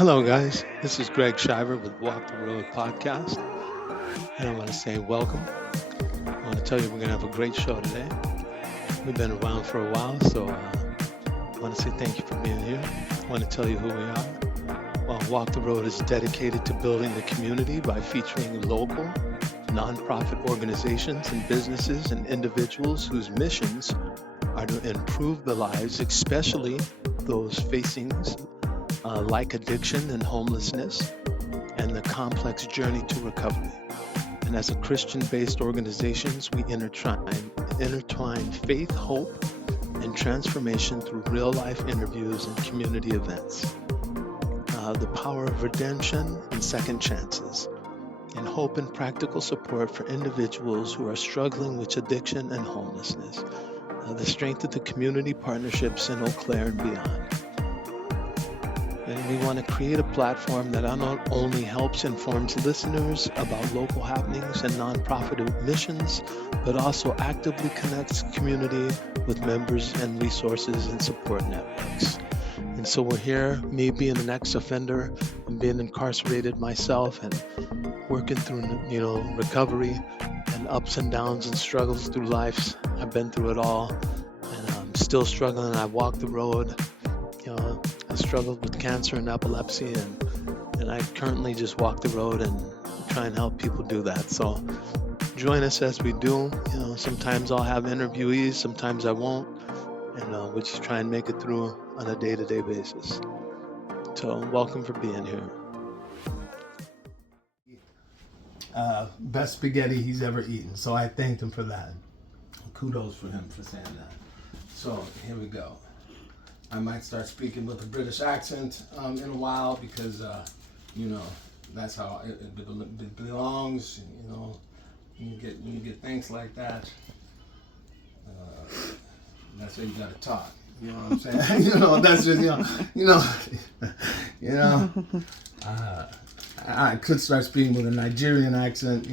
Hello, guys. This is Greg Shiver with Walk the Road podcast, and I want to say welcome. I want to tell you we're going to have a great show today. We've been around for a while, so I want to say thank you for being here. I want to tell you who we are. Well, Walk the Road is dedicated to building the community by featuring local, nonprofit organizations and businesses and individuals whose missions are to improve the lives, especially those facing like addiction and homelessness, and the complex journey to recovery. And as a Christian based organizations, we intertwine faith, hope, and transformation through real life interviews and community events. The power of redemption and second chances, and hope and practical support for individuals who are struggling with addiction and homelessness. The strength of the community partnerships in Eau Claire and beyond. And we want to create a platform that not only helps informs listeners about local happenings and nonprofit missions, but also actively connects community with members and resources and support networks. And so we're here, me being an ex-offender and being incarcerated myself and working through, recovery and ups and downs and struggles through life. I've been through it all, and I'm still struggling. I walk the road. I struggled with cancer and epilepsy, and I currently just walk the road and try and help people do that. So join us as we do. Sometimes I'll have interviewees, sometimes I won't, and we just try and make it through on a day-to-day basis. So welcome for being here. Best spaghetti he's ever eaten, so I thanked him for that. Kudos for him for saying that. So here we go. I might start speaking with a British accent in a while because, that's how it belongs. When you get things like that, that's how you gotta talk. You know what I'm saying? That's just, I could start speaking with a Nigerian accent,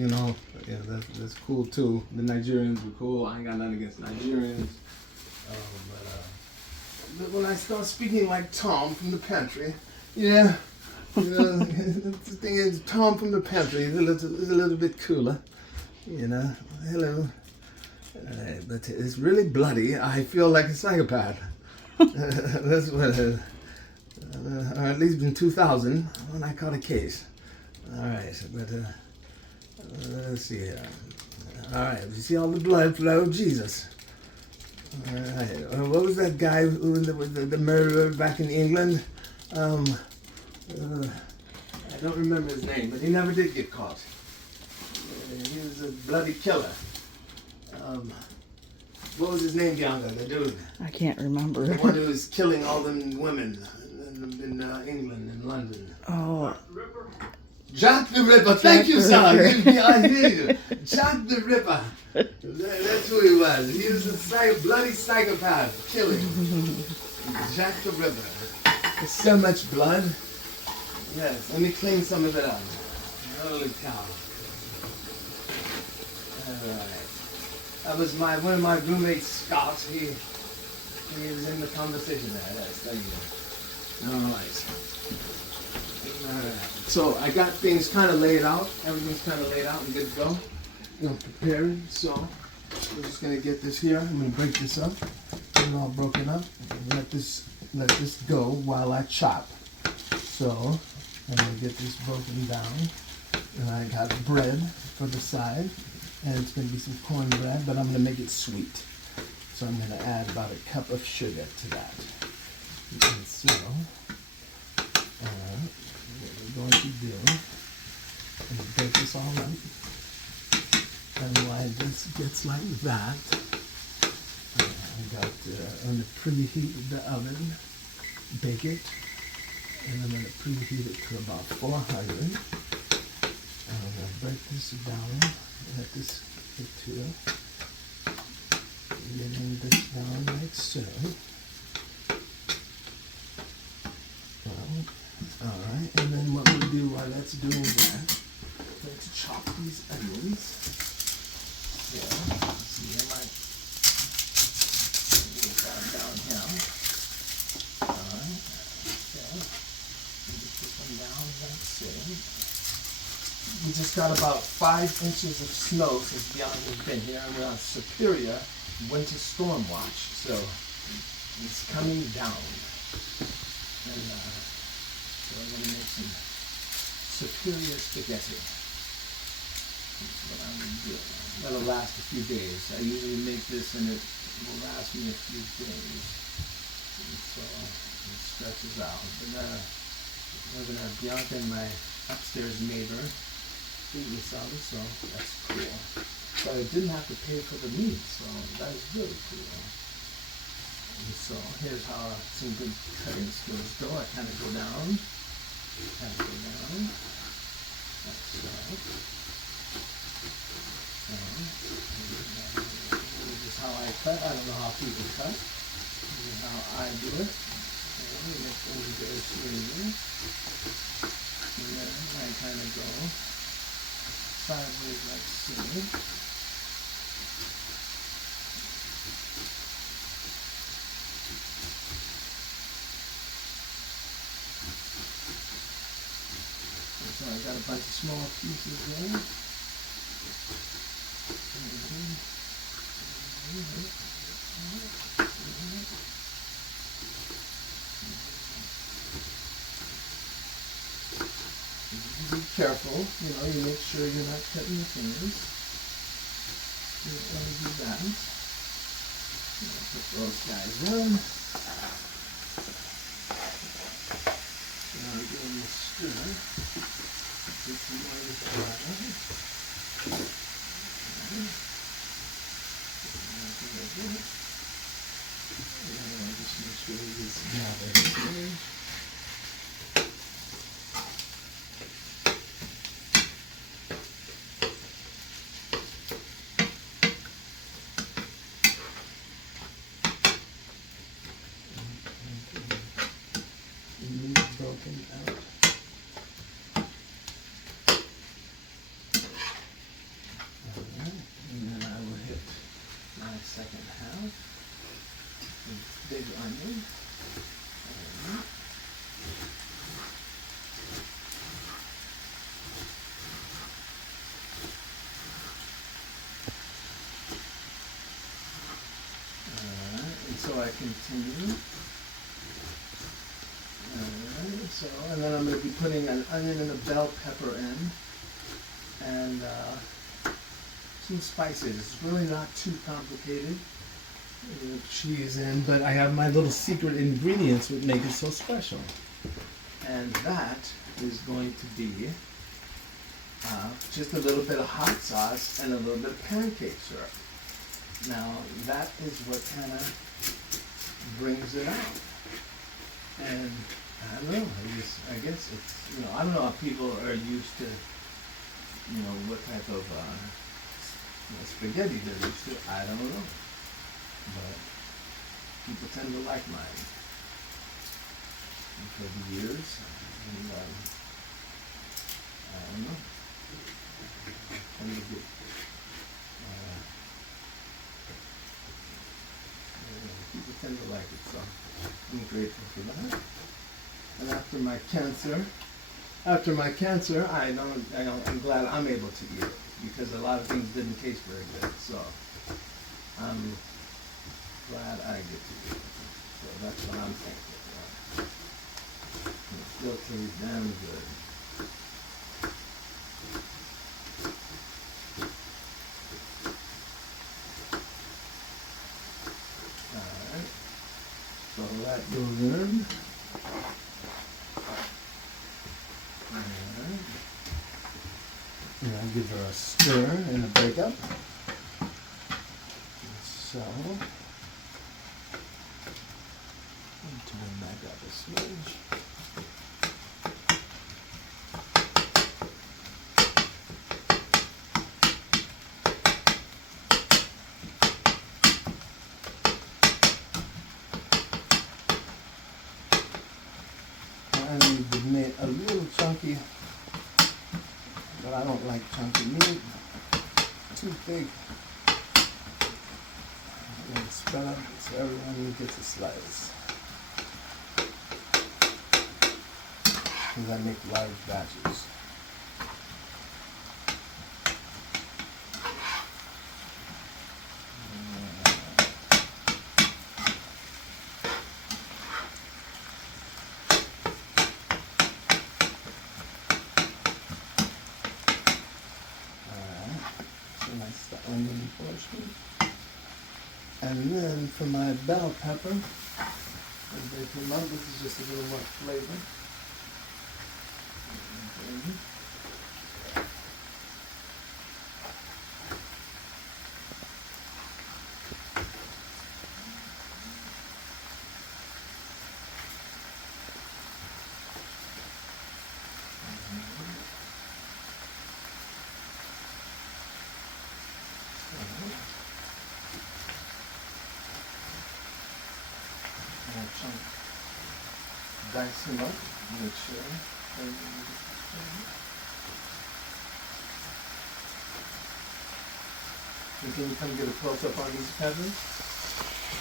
that's cool too. The Nigerians were cool. I ain't got nothing against Nigerians. But when I start speaking like Tom from the pantry, the thing is, Tom from the pantry is a little bit cooler, hello. But it's really bloody. I feel like a psychopath. That's what, or at least in 2000 when I caught a case. All right, but let's see here. All right, you see all the blood flow, Jesus. All right, what was that guy who was the murderer back in England? I don't remember his name, but he never did get caught. He was a bloody killer. What was his name, Bianca, the dude? I can't remember. The one who was killing all them women in England, in London. Oh. Jack the Ripper. Thank you, son. I hear you. Jack the Ripper. That's who he was. He was a bloody psychopath killing. Jack the Ripper. There's so much blood. Yes, let me clean some of it up. Holy cow. Alright. That was one of my roommates, Scott. He was in the conversation there. Yes, thank you. Alright. So I got things kind of laid out. Everything's kind of laid out and good to go. Prepared. So we're just gonna get this here. I'm gonna break this up. Get it all broken up. And let this go while I chop. So I'm gonna get this broken down. And I got bread for the side, and it's gonna be some cornbread, but I'm gonna make it sweet. So I'm gonna add about a cup of sugar to that. And so. What we're going to do is break this all up, and while this gets like that, I got I'm going to preheat the oven, bake it, and I'm going to preheat it to about 400. And I'm going to break this down, let this get to getting this down like so. Alright, and then what we'll do while that's doing that, let's chop these onions. Yeah, see, I might move that down here. Alright, okay. Get this one see. We just got about 5 inches of snow since Bianca's been here, and we're on Superior winter storm watch, so it's coming down. And so I'm going to make some Superior spaghetti. That's what I'm doing. That'll last a few days. I usually make this and it will last me a few days. And so it stretches out. But we're going to have Bianca and my upstairs neighbor do this out, so that's cool. But I didn't have to pay for the meat, so that is really cool. And so here's how some good cutting skills go. I kind of go down, like so. This is how I cut. I don't know how people cut. This is how I do it. And make things very smooth. And then I kind of go sideways like so. So I got a bunch of small pieces there. Be careful, you make sure you're not cutting your fingers. You don't want to do that. Put those guys in. Now I'm doing the stir. Get some more flour. And just make sure we get some now. Broken out. Alright, and then I will hit my second half with big onion. Alright, and so I continue. So, and then I'm going to be putting an onion and a bell pepper in, and some spices. It's really not too complicated. A little cheese in, but I have my little secret ingredients that make it so special. And that is going to be just a little bit of hot sauce and a little bit of pancake syrup. Now, that is what kind of brings it out. And I don't know, I guess it's, I don't know if people are used to, what type of spaghetti they're used to. I don't know. But people tend to like mine. And for the years, and I don't know. I'm gonna get, people tend to like it, so I'm grateful for that. And after my cancer, I'm glad I'm able to eat it, because a lot of things didn't taste very good. So I'm glad I get to eat it. So that's what I'm thankful for. And it still tastes damn good. Alright. So that goes in. And I'll give her a stir and a breakup. So, I'll turn back up a smidge. I need the meat a little chunky, but I don't like chunky meat. Too thick. I'm going to spread out so everyone gets a slice. because I make large batches. Onion portion. And then for my bell pepper, this is just a little more flavor. Dice them up, make sure. You can come get a close up on these peppers.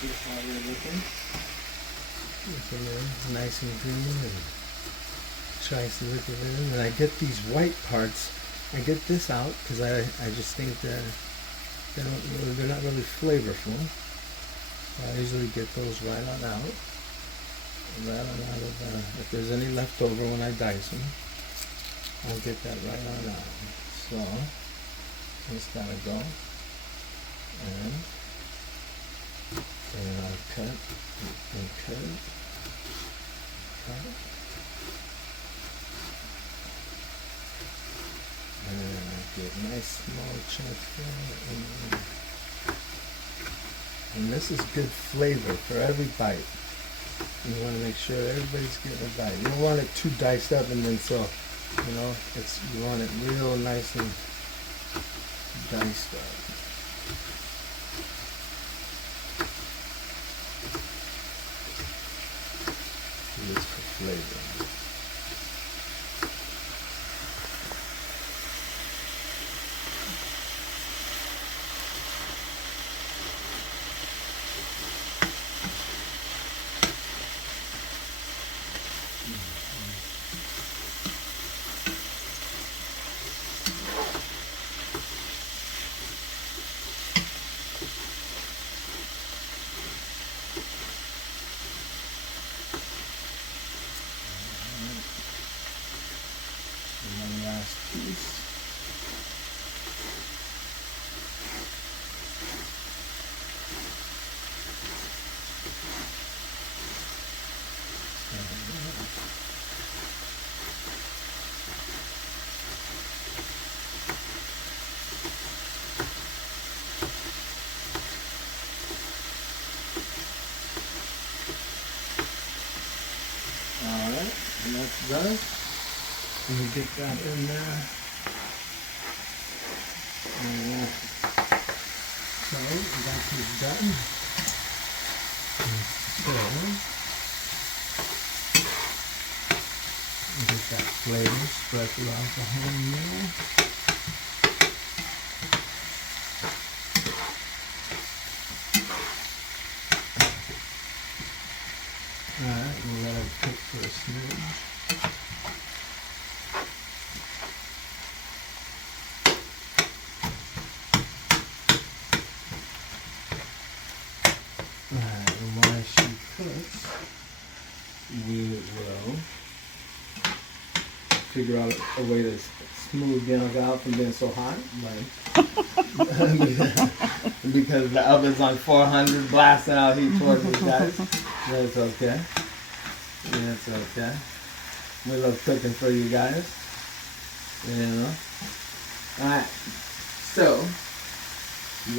Just how they're looking. So they're nice and green and tries to look at it. And I get these white parts. I get this out because I just think they're not really flavorful. So I usually get those right on out. If there's any left over when I dice them, I'll get that right on out. So, it's gotta go. And I'll cut and cut. And I get nice small chunks there. And this is good flavor for every bite. You want to make sure everybody's getting a bite. You don't want it too diced up and then you want it real nice and diced up. It's for flavor. Piece. Alright, and that's done. Let me get that in there. So, that is done. So, get that flavor spread throughout the whole meal. Alright, we'll let it cook for a smidge. And while she cooks, we will figure out a way to smooth Bianca out from being so hot. Because the oven's on 400, blasting out heat towards you guys. That's okay. That's okay. We love cooking for you guys. You know. Alright. So,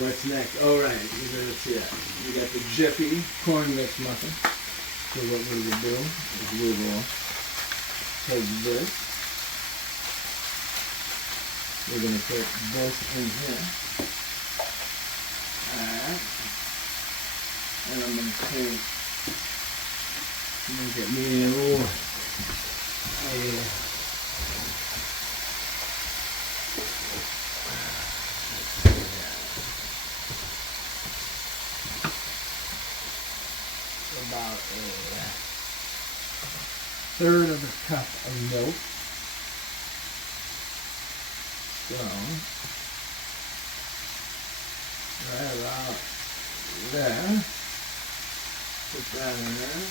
what's next? Alright, you're gonna see it. We got the Jiffy corn mix muffin. So what we will do is we will take this. We're gonna put this in here. Alright. And I'm gonna take, make it medium raw. About 1/3 of a cup of milk. So, right about there. Put that in there.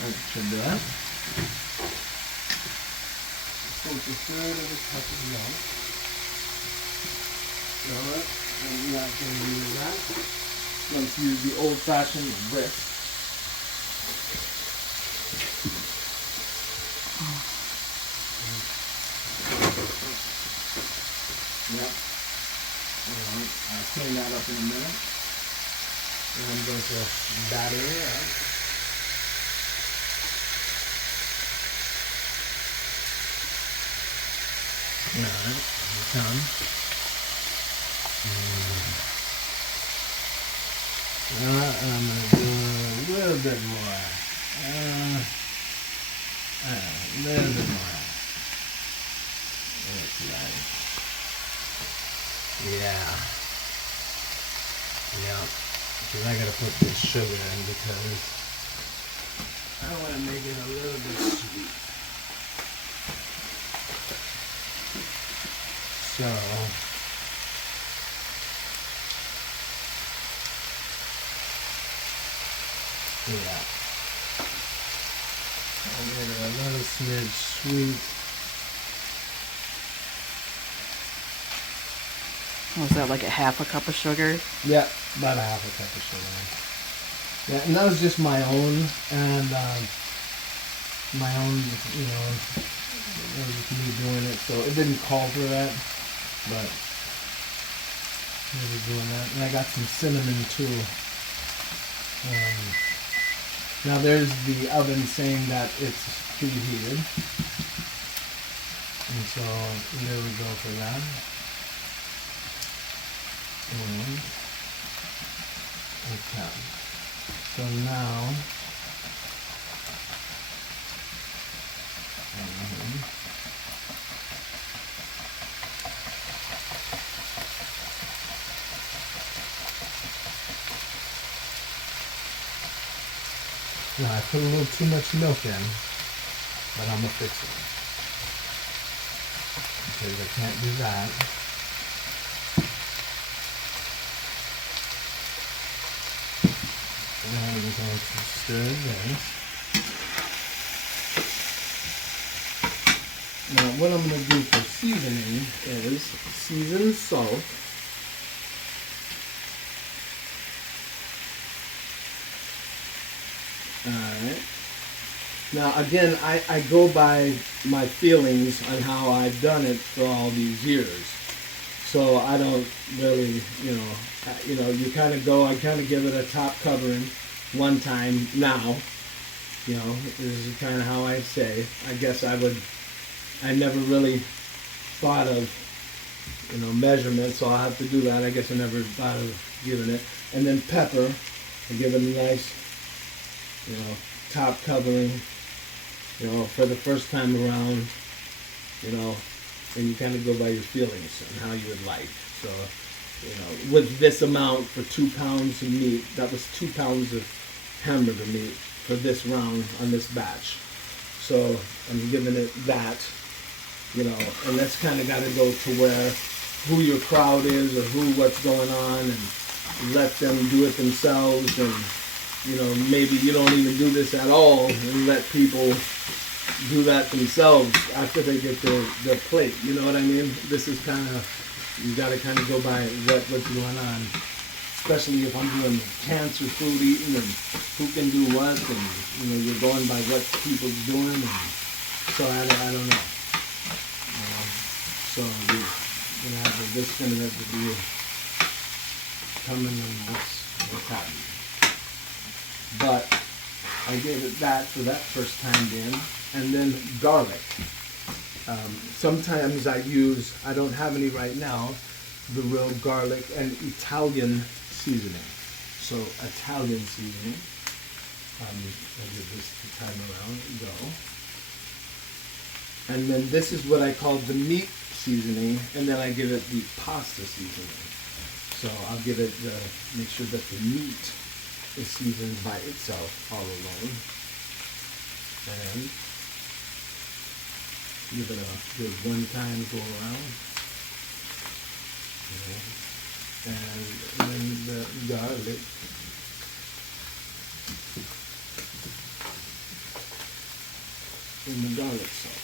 That should do it. Take 1/3 of a cup of milk. Fill it. And you're not going to use that. Let's use the old-fashioned whisk. Yep. I'll clean that up in a minute. And I'm going to batter it up. Alright, done. I'm going to do a little bit more. A little bit more. That's right. Yeah. Because I got to put this sugar in because I want to make it a little bit sweet. So, yeah. I'll get it a little smidge sweet. Was that like a 1/2 cup of sugar? Yeah, about 1/2 cup of sugar. Yeah, and that was just my own, and my own, it was just me doing it, so it didn't call for that, but I was doing that. And I got some cinnamon too. Now there's the oven saying that it's preheated, and so there we go for that. Okay. So now, now I put a little too much milk in, but I'm gonna fix it because I can't do that. And we're going to stir this. Now what I'm going to do for seasoning is seasoned salt. Alright. Now again, I go by my feelings on how I've done it for all these years. So I don't really, you kind of go, I kind of give it a top covering one time now. This is kind of how I say. I guess I never really thought of, measurements, so I'll have to do that. I guess I never thought of giving it. And then pepper, I give it a nice, top covering, for the first time around, and you kind of go by your feelings and how you would like. So, with this amount for 2 pounds of meat, that was 2 pounds of hamburger meat for this round on this batch. So I'm giving it that, and that's kind of got to go to where who your crowd is or what's going on, and let them do it themselves. And, maybe you don't even do this at all and let people do that themselves after they get their plate. You know what I mean? This is kind of, you got to kind of go by what's going on. Especially if I'm doing cancer food eating and who can do what, and you're going by what people's doing, and so I don't know. So this is going to have to be coming and what's happening. But I gave it that for that first time in, and then garlic. Sometimes I don't have any right now, the real garlic and Italian seasoning. So Italian seasoning. I'll give this the time around, go. And then this is what I call the meat seasoning, and then I give it the pasta seasoning. So I'll give it make sure that the meat is seasoned by itself all alone. And give it a good one-time go around. And then the garlic. In the garlic salt.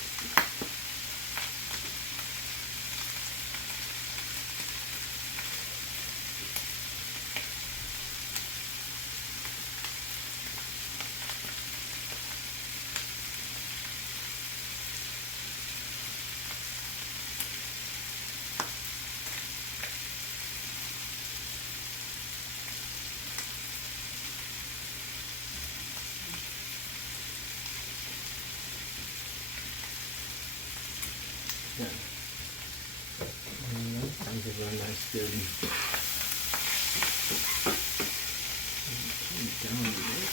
Yeah. And give it a nice good turn it down a bit.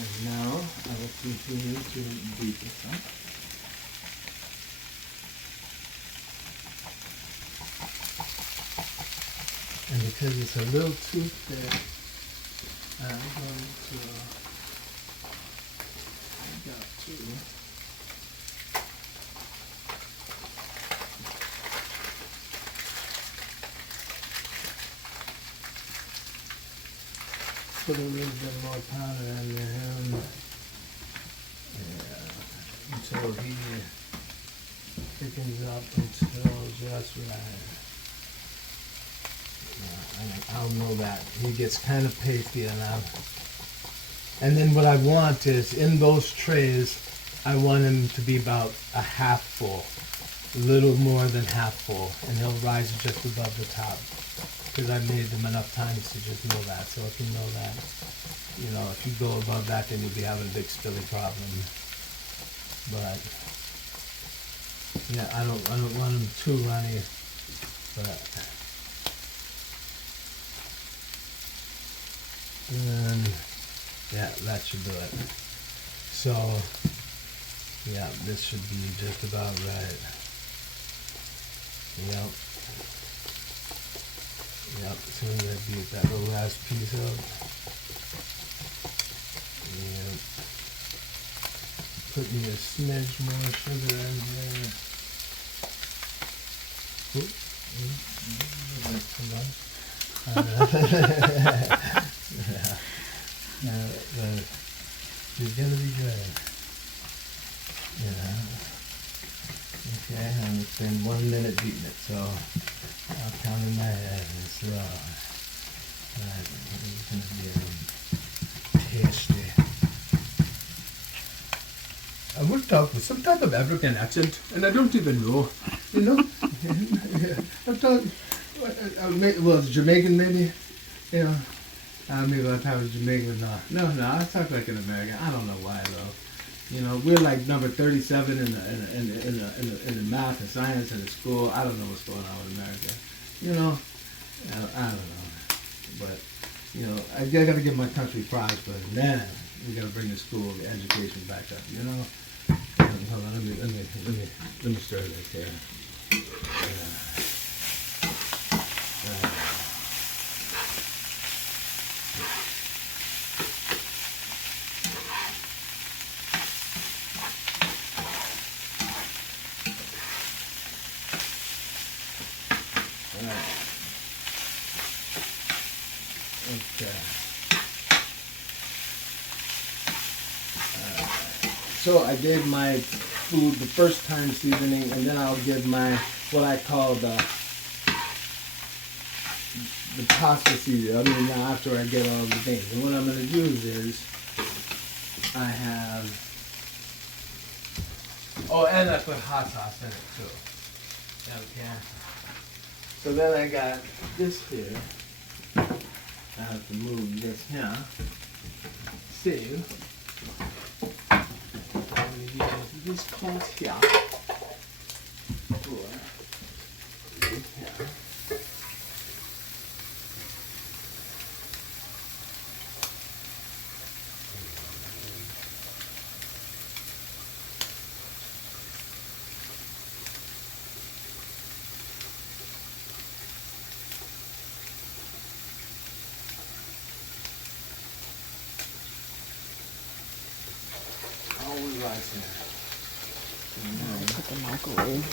And now I will continue to beat this up. And because it's a little too thick, I'm going to, I got to put a little bit more powder in there, until he thickens up until just right. I'll know that he gets kind of pasty enough. And then what I want is in those trays, I want him to be about a half full, a little more than half full, and he'll rise just above the top. Because I've made them enough times to just know that. So if you know that, you know, if you go above that, then you'll be having a big spilly problem. But yeah, I don't want them too runny. But and yeah, that should do it. So yeah, this should be just about right. Yep. Yep, so I'm gonna beat that little last piece up. And put me a smidge more sugar in here. Oop. It's gonna be good. Yeah. Okay, and it's been 1 minute beating it, so I'll count in my head. So it's gonna be tasty. I would talk with some type of African accent, and I don't even know. You know, I thought was Jamaican maybe. You know, maybe I thought I was Jamaican. No, I talk like an American. I don't know why though. You know, we're like number 37 in the math and science in the school. I don't know what's going on with America. You know, I don't know. But, you know, I got to give my country pride, but then we got to bring the school, the education back up, you know? Hold on, let me stir this here. So I gave my food the first time seasoning, and then I'll give my, what I call the pasta seasoning. I mean, now after I get all the things. And what I'm going to use is, I have Oh, and I put hot sauce in it too. Okay. So then I got this here. I have to move this here. See, I'm going to use this pot here for this here. Always rice in there. Put the microwave.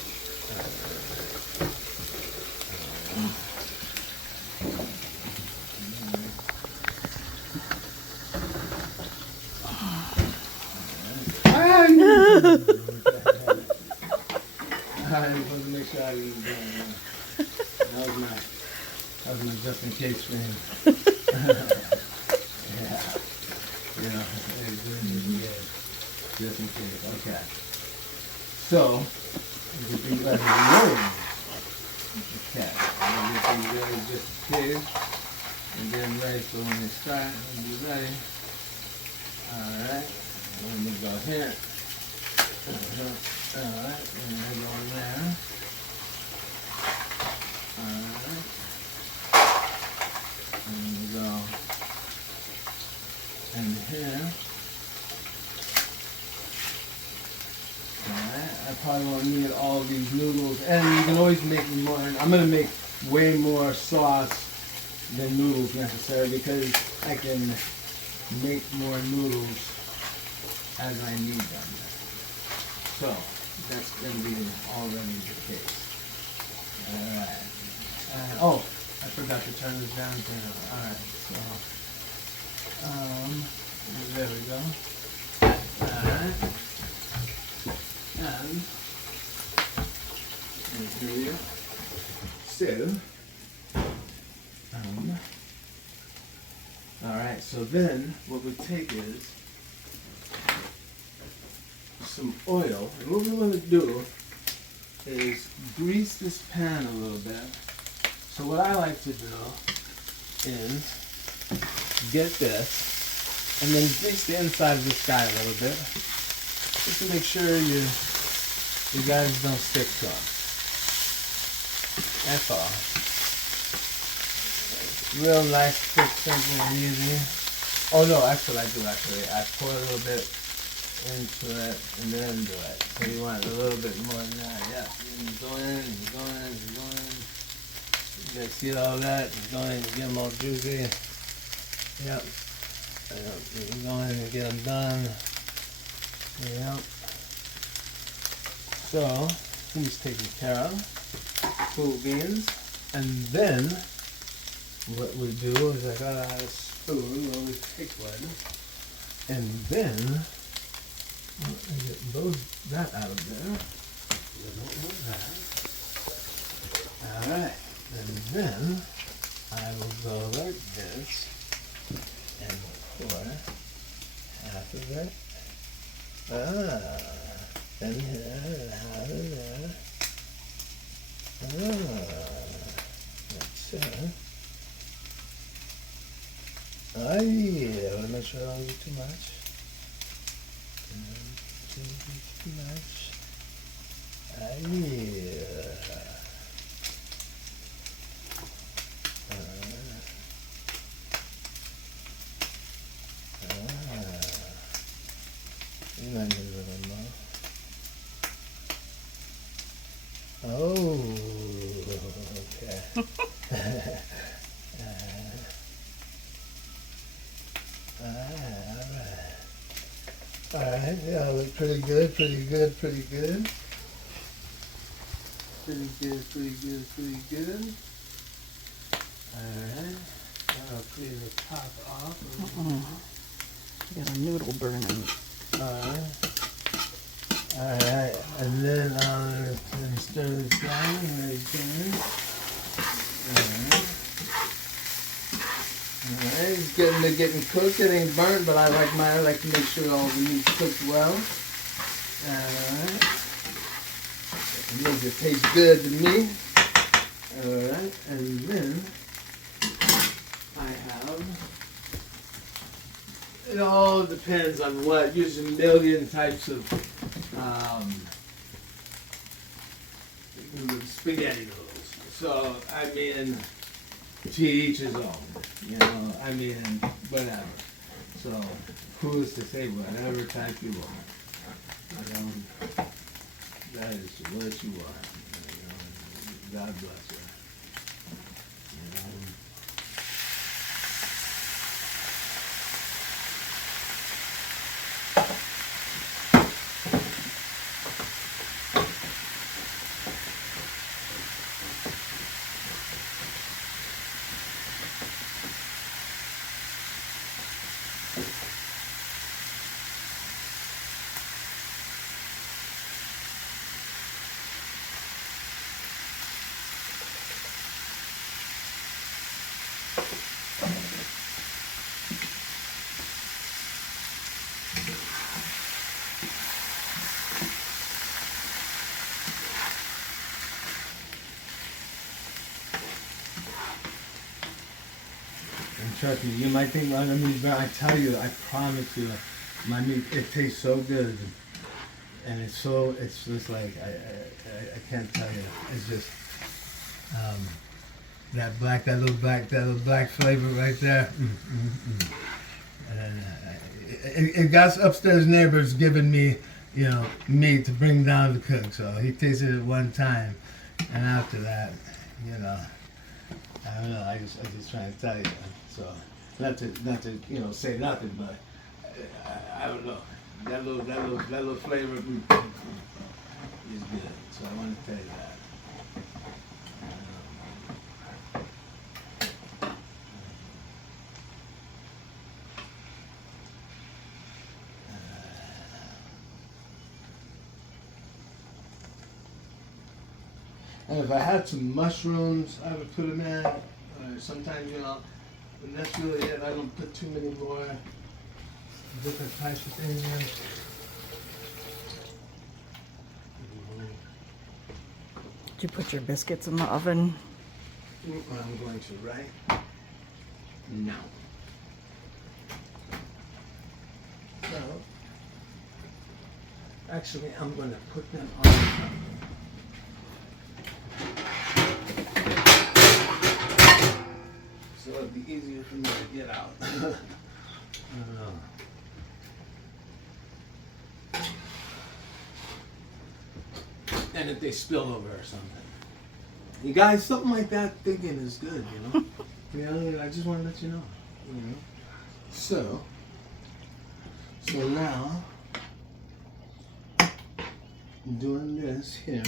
I wanted to make sure I didn't do it. That was my just in case thing. Yeah. Yeah. Just in case. Okay. So, everything ready to roll. Okay. Everything ready just in case. And then ready for when they start. When you're ready. Alright. Let me go here. Alright. And I go in there. Alright. And we go in here. Alright, I probably won't need all these noodles, and you can always make more. I'm gonna make way more sauce than noodles necessary because I can make more noodles as I need them. So that's gonna be already the case. Alright. Oh, I forgot to turn this down to. Alright, so there we go. Alright. And here we go. So, alright, so then what we take is some oil, and what we want to do is grease this pan a little bit. So what I like to do is get this and then grease the inside of this guy a little bit, just to make sure you guys don't stick to them. That's all. Real nice, quick, simple, and easy. Oh no, actually I do actually. I pour a little bit into it and then do it. So you want a little bit more than that, yeah. You go in, you go in, you go in. You guys see all that? You go in, you get them all juicy. Yep. You go in and get them done. Yep. So, he's taken care of. Cool beans. And then, what we do is I got out a spoon, we always take one. And then, I get that out of there. We don't want that. Alright. And then, I will go like this and pour half of it. And here, half of there. That's it. Oh yeah, I want to make sure I don't get too much. Too much. Oh yeah. You might need a little more. Oh, okay. Alright, yeah, look pretty good, pretty good, pretty good. Pretty good, pretty good, pretty good. Alright, I'll clean the top off. Got a noodle burning. Alright, and then I'll stir this down right there. Alright, it's getting cooked. It ain't burnt, but I like to make sure all the meat's cooked well. Alright. It makes it taste good to me. Alright, and then I have, it all depends on what, use a million types of spaghetti noodles. So, I mean, to each his own, you know, I mean, whatever. So, who's to say whatever type you want? You know, that is what you want. You know, God bless you. You know. And trust me, you might think other meat, but I tell you, I promise you, my meat, it tastes so good. And it's just like, I can't tell you. It's just, that little black flavor right there. And it got upstairs neighbors giving me, you know, meat to bring down to cook. So he tasted it one time, and after that, you know, I don't know. I just trying to tell you. So not to you know say nothing, but I don't know. That little flavor is good. So I want to tell you that. And if I had some mushrooms, I would put them in. Sometimes, you know, and that's really it. I don't put too many more different types of things in. Did you put your biscuits in the oven? I'm going to right now. So, actually, I'm going to put them on the oven. So it'll be easier for me to get out. And if they spill over or something. You guys, something like that thinking is good, you know? You know, I just want to let you know. You know? So now, I'm doing this here.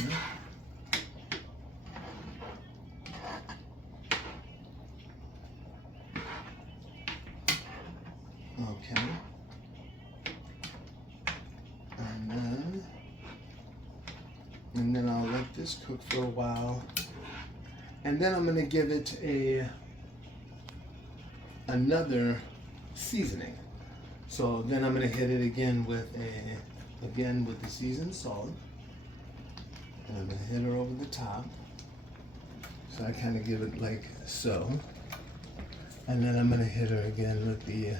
Okay. And then I'll let this cook for a while. And then I'm gonna give it another seasoning. So then I'm gonna hit it again with the seasoned salt. And I'm gonna hit her over the top. So I kind of give it like so. And then I'm gonna hit her again with the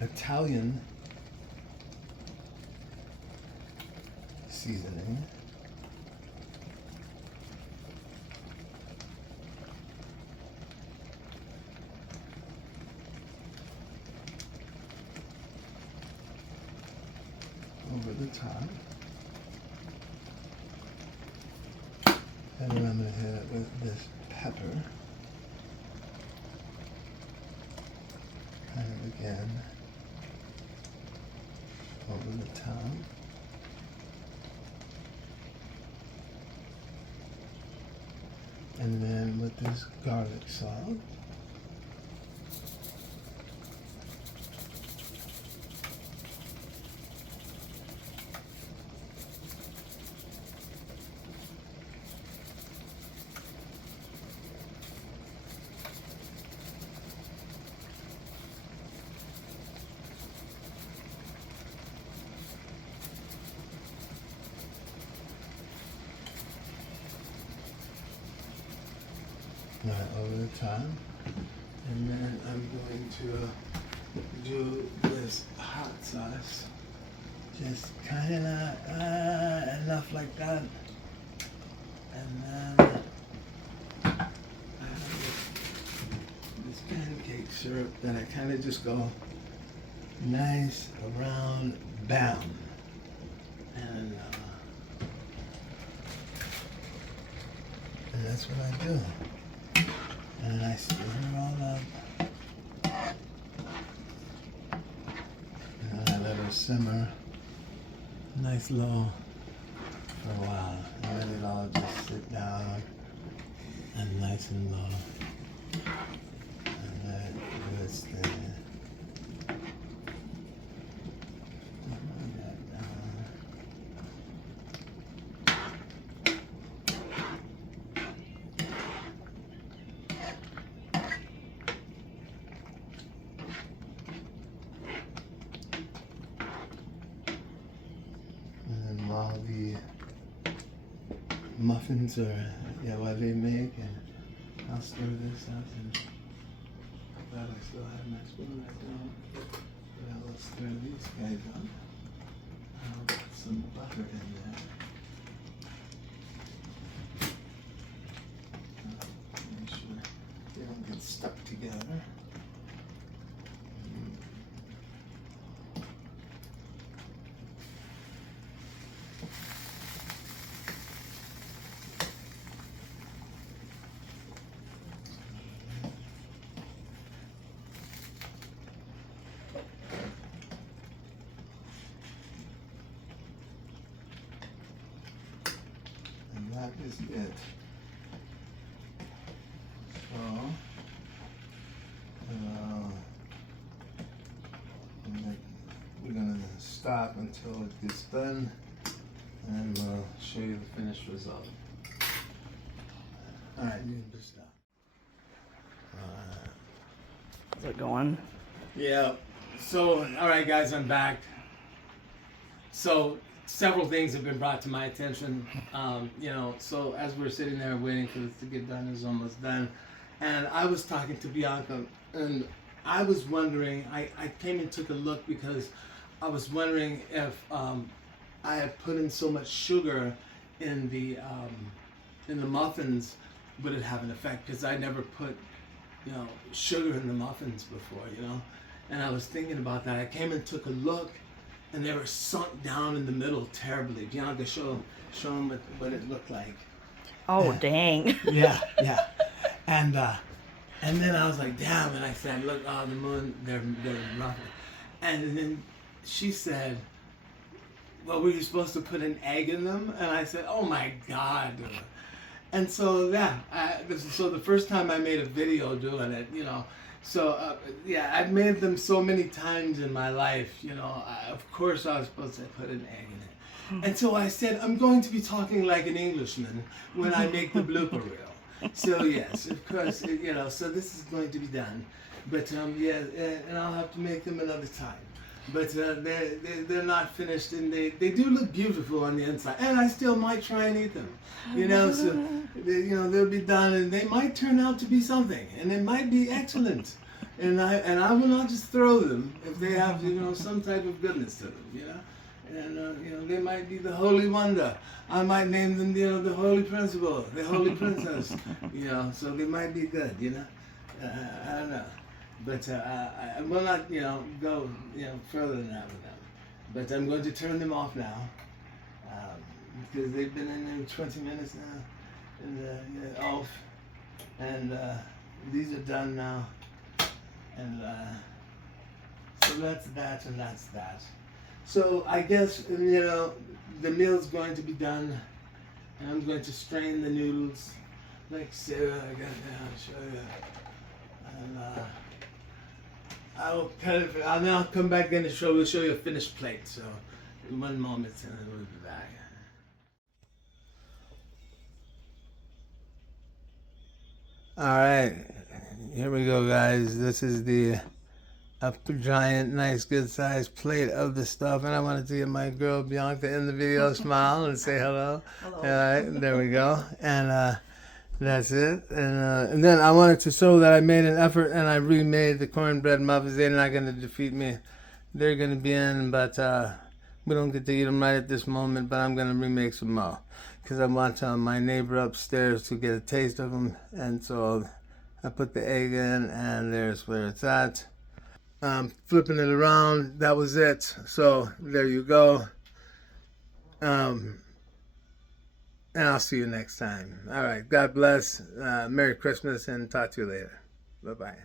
Italian seasoning. Over the top. And then I'm going to hit it with this pepper. Kind of again. Over the top. And then with this garlic salt. over the top. And then I'm going to do this hot sauce. Just kind of enough like that. And then I have this pancake syrup that I kind of just go nice around, bam. And that's what I do. And I stir it all up. And I let it simmer nice low for a while. And then it all just sit down and nice and low. And let this thing. While the muffins while they make, and I'll stir this up. And I thought I still had my spoon, I don't. But I'll stir these guys up. I'll put some butter in there. Make sure they don't get stuck together. That is it. So, we're going to stop until it gets done, and we'll show you the finished result. Alright, you can just stop. Is it going? Yeah. So, alright guys, I'm back. So, several things have been brought to my attention. So as we're sitting there waiting for this to get done, it's almost done. And I was talking to Bianca, and I was wondering, I came and took a look because I was wondering if I had put in so much sugar in the muffins, would it have an effect? Because I never put, sugar in the muffins before, And I was thinking about that. I came and took a look, and they were sunk down in the middle terribly. Bianca, show them what it looked like. Oh, dang. Yeah. And then I was like, damn. And I said, look, the moon, they're rough. And then she said, well, were you supposed to put an egg in them? And I said, oh my God. And so, so the first time I made a video doing it, So, I've made them so many times in my life, of course I was supposed to put an egg in it. And so I said, I'm going to be talking like an Englishman when I make the blooper reel. So yes, of course, so this is going to be done. But and I'll have to make them another time. But they're not finished, and they do look beautiful on the inside. And I still might try and eat them, So they'll be done, and they might turn out to be something, and it might be excellent. And I will not just throw them if they have some type of goodness to them, And they might be the holy wonder. I might name them the holy principal, the holy princess, So they might be good, I don't know. But I will not, go, further than that with them. But I'm going to turn them off now, because they've been in there 20 minutes now, and off, and these are done now, and so that's that, and that's that. So I guess the meal's going to be done, and I'm going to strain the noodles, like Sarah. I'll show you, and. I'll cut it, and then I'll come back in and we'll show you a finished plate. So, in one moment, and then we'll be back. All right, here we go, guys. This is the giant, nice, good-sized plate of the stuff, and I wanted to get my girl Bianca in the video smile and say hello. Hello. All right, there we go. And That's it. And then I wanted to show that I made an effort and I remade the cornbread muffins. They're not going to defeat me. They're going to be in, but we don't get to eat them right at this moment. But I'm going to remake some more because I want my neighbor upstairs to get a taste of them. And so I put the egg in, and there's where it's at. Flipping it around. That was it. So there you go. And I'll see you next time. All right. God bless. Merry Christmas, and talk to you later. Bye-bye.